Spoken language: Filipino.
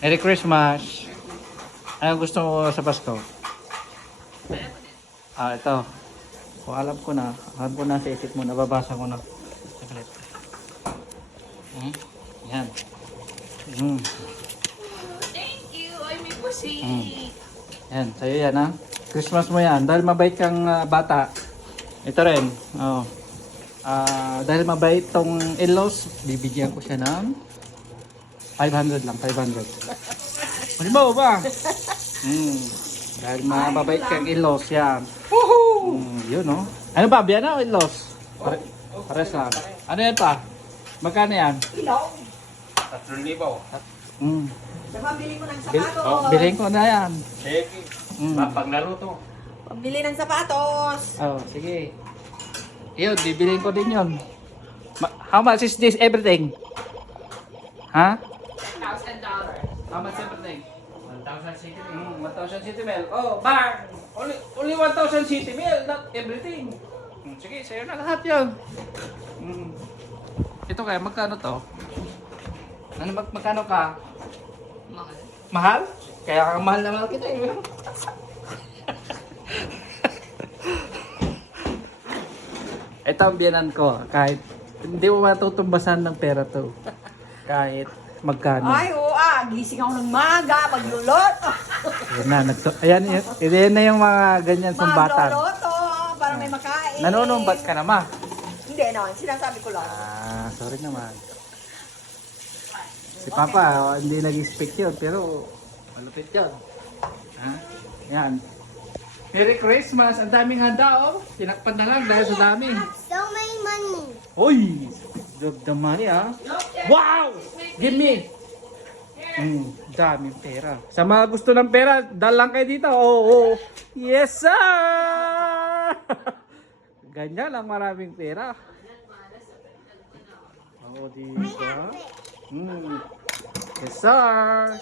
Merry Christmas. Ano gusto mo sa Pasko? Ito. O, alam ko na. Alam ko na sa isip mo. Nababasa ko na. Saglit. Yan. Thank you. Ay, may pusi. Yan. Sa'yo yan, ha? Christmas mo yan. Dahil mabait kang bata. Ito rin. Oh. Dahil mabait tong in-laws, bibigyan ko siya ng 500 lang. 500. Ano ba? Dahil mababait kang in-laws yan. Yun, no? Ano ba? Biyan o in-laws? Pares lang. Ano yan pa? Magkano yan? Ilaw. 3,000. Pambili mo ng sapatos. Bilhin ko na yan. Sige. Paglaro to. Pambili ng sapatos. Sige. Yun, bibilhin ko din yun. How much is this everything? Ha? $1,000. How much everything? 1,000 city. 1,000 city mil. Oh, bang! Only 1,000 city mil, not everything. Sige, sa'yo na lahat yun. Ito kaya, magkano to? Ano, magkano ka? Mahal. Mahal? Kaya kang mahal na mahal kita eh. Ito ang biyanan ko. Kahit hindi mo matutumbasan ng pera to. Kahit magkano. Ay, oo gising ako ng maga, maglulot. Ayan na, ayan, ayan na yung mga ganyan sumbatan. Magluluto, para may makain. Nanunumbat ka na, ma? Hindi naman, sinasabi ko lang. Sorry naman. Si Papa, hindi nag-expect yun, pero malupit yun. Ha? Yan. Merry Christmas! Ang daming handa, oh. Tinakpan na lang dahil sa dami. So many money. Uy! The money, ah. Wow! Give me! Daming pera. Sa mga gusto ng pera, dalang kayo dito. Oh. Yes, sir! Ganyan lang maraming pera. Oo, diba? Yes, sir!